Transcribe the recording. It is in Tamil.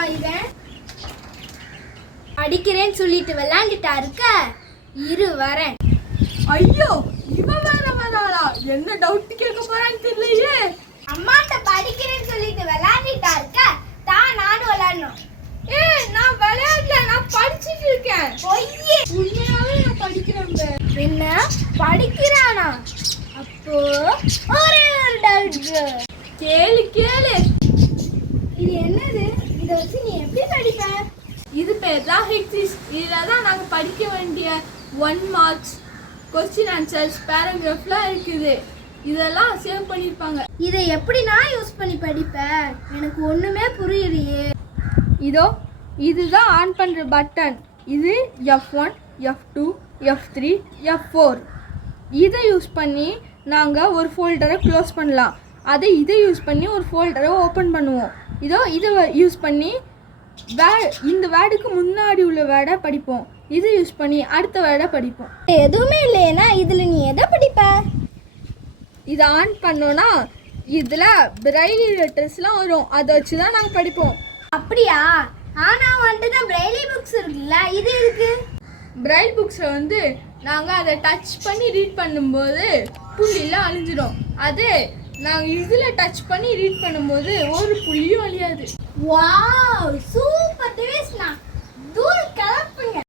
இருக்கான் இவன். படிக்கிறேன்னு சொல்லிட்டு விளையாண்டுட்டா இருக்க. இரு வரேன். ஐயோ, இவன் வேற வராளா? என்ன டவுட் கேட்க போறான்னு தெரியலையே. அம்மாட்ட படிக்கிறேன்னு சொல்லிட்டு விளையாண்டுட்டா இருக்க. நானும் விளையாடணும். நான் விளையாடல, நான் படிச்சிட்டு இருக்கேன். பொய்யே. உண்மையாவே நான் படிக்கிறேன். என்ன படிக்கிறானா? அப்போ ஒரே ஒரு டவுட். கேளு கேளு. இது என்னது? இதை வச்சு நீ எப்படி படிப்ப? இது பேர் தான் ஹெக்ஸிஸ். இதில் தான் நாங்கள் படிக்க வேண்டிய 1 மார்க்ஸ் கொஸ்டின் ஆன்சர்ஸ் பேராகிராஃப்லாம் இருக்குது. இதெல்லாம் சேவ் பண்ணியிருப்பாங்க. இதை எப்படி நான் யூஸ் பண்ணி படிப்பேன்? எனக்கு ஒன்றுமே புரியலையே. இதோ இதுதான் ஆன் பண்ணுற பட்டன். இது F1, F2, F3, F4. இதை யூஸ் பண்ணி நாங்கள் ஒரு ஃபோல்டரை க்ளோஸ் பண்ணலாம். இதை யூஸ் பண்ணி ஒரு ஃபோல்டரை ஓப்பன் பண்ணுவோம். இதை யூஸ் பண்ணி இந்த வேர்டுக்கு முன்னாடி உள்ள வேர்டை படிப்போம். இதை யூஸ் பண்ணி அடுத்த வேர்டை படிப்போம். எதுவுமே இல்லைன்னா இதில் நீ எதை படிப்ப? இதை ஆன் பண்ணோன்னா இதில் பிரைலி லெட்டர்ஸ்லாம் வரும். அதை வச்சு தான் நாங்கள் படிப்போம். அப்படியா? ஆனால் வந்துட்டு தான் பிரைலி புக்ஸ் இருக்குல்ல, இது இருக்கு. பிரைல் புக்ஸில் வந்து நாங்கள் அதை டச் பண்ணி ரீட் பண்ணும்போது புள்ளிலாம் அழிஞ்சிடும். அதே நாங்கள் இதில் டச் பண்ணி ரீட் பண்ணும்போது ஒரு புள்ளியும் அழியாது. Wow, super.